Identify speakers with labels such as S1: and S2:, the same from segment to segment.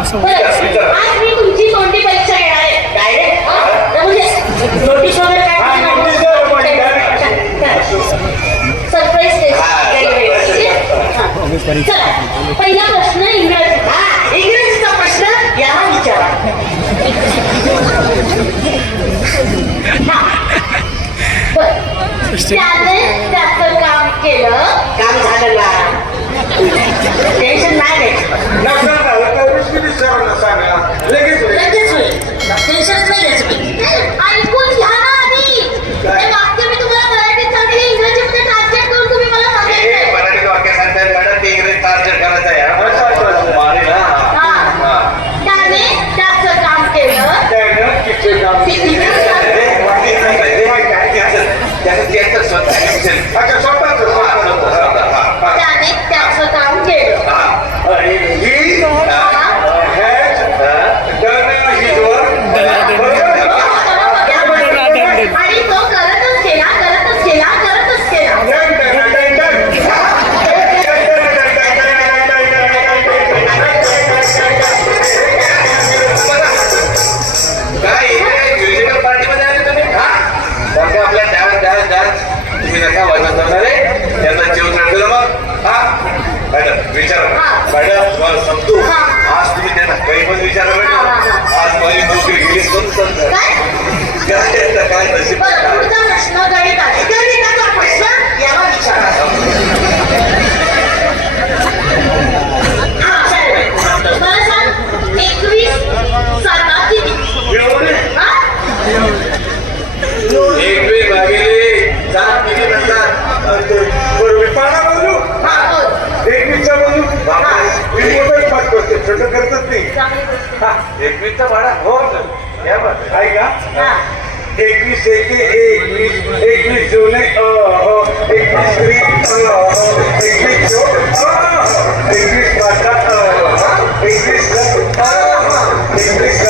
S1: असं हो. आज तुमची तोंडी परीक्षा घेणार डायरेक्ट म्हणजे नोटीस वगैरे सरप्राईज टेस्ट पहिला प्रश्न इंग्रजी.
S2: हा इंग्रजीचा प्रश्न याला विचारा.
S1: त्याचं काम केलं.
S2: काम झालं टेन्शन नाही.
S3: एकवीसचा भाडा
S4: हो
S3: आहे
S4: का एकवीस एकवीस एकवीस जून हो, एकवीस श्री हो, एकवीस जून एकवीस
S3: हो,
S1: एकवीस
S4: एकवीस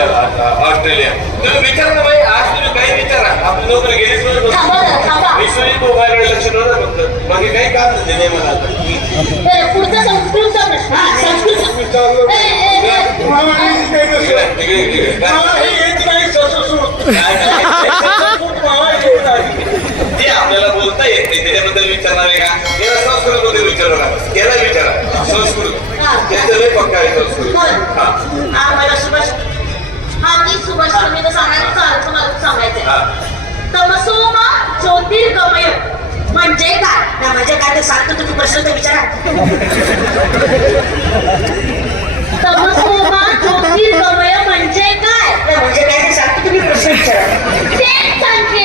S1: ऑस्ट्रेलिया.
S3: तुम्ही विचारा ना भाई आज तुम्ही काही विचारा. आपली नोकरी गेलीच नाही लक्ष नव्हतं फक्त. बाकी काही काम नाही मला ते आपल्याला बोलता येत नाही
S2: त्याच्याबद्दल विचारणार आहे का? याला संस्कृत मध्ये विचारू नका. त्याला विचारा. संस्कृत. त्याचं लय पक्का आहे संस्कृत.
S4: ना म्हणजे काय ते सांगतो तुम्ही प्रश्न तर विचारा. म्हणजे काय? म्हणजे काय ते तुम्ही प्रश्न विचारा. तेच सांगते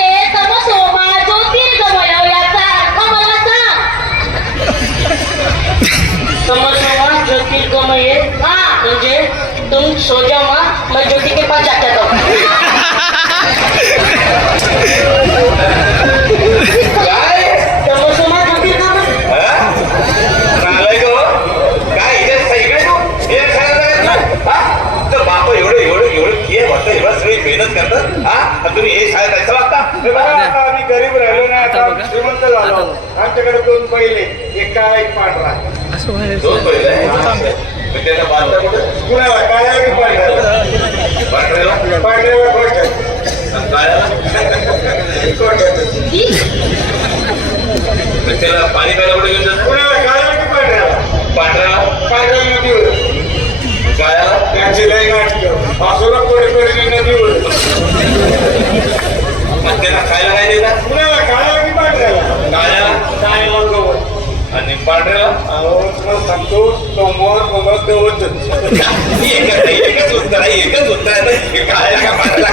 S4: याचा अर्थ मला सांग.
S1: तमसोमा ज्योतिर्गमय
S4: हा.
S1: म्हणजे तुम सो जाओ माँ मैं ज्योति के पास जाता
S2: काय
S1: तमसोमा ज्योतिर्गमय
S2: हा? चांगलंय का हो? काय हिच्यात सही काय तू? हे सांगायला लागत ना? हा? तर बाप एवढं एवढं एवढं खेळ होतं एवढं सगळी मेहनत करतात हा? तुम्ही हे शाळेत जायचं
S3: आता. आम्ही गरीब राहिलो नाही. आता श्रीमंत झालो. आमच्याकडे दोन पहिले. एक काळा एक पांढरा
S2: दोन पहिले? त्याचा बांधता कुठं?
S3: कुणाला काळ्या की पांढऱ्याला
S2: पांढऱ्याला
S3: पांढऱ्याला
S2: काळ्याला मग त्याला पाणी प्यायला कुठे घेऊन जातो?
S3: कुणाला काळ्या की पांढऱ्याला
S2: पांढऱ्याला
S3: पांढऱ्या नदीवर.
S2: काळ्याला
S3: त्यांची लई नाटकं असोला कोणी कोणी नदीवर
S2: मग त्याला खायला काय देतात
S3: कुणाला काळ्या की पांढऱ्याला?
S2: काळ्याला
S3: काळ्याला गवत
S2: आणि पांढऱ्याला?
S3: तुम्हाला सांगतो सोमवार सोमवार गवतच
S2: एकच एकच उत्तर आहे एकच उत्तर आहे. काळ्याला का पांढऱ्याला?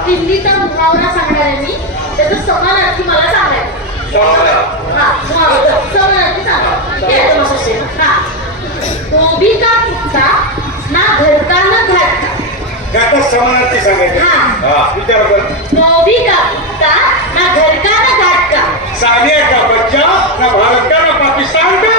S2: विचारा
S3: विचारा
S2: हा?
S4: हिंदीचा मुहावरा सांगणार आहे मी त्याचं समानार्थी मला सांगायचं
S2: पांढरा.
S4: हा मुहावरा समानार्थी सांगा हे आहे तुम्हाला सुचेल. हा धोबी का कुत्ता ना घरका ना घाटका
S3: गाता समानार्थी सांगायचं
S4: हा
S2: हा.
S3: विचार कर
S4: धोबी का कुत्ता ना घरका ना घाटका
S3: सानिया का बच्चा ना भारत का ना पाकिस्तान का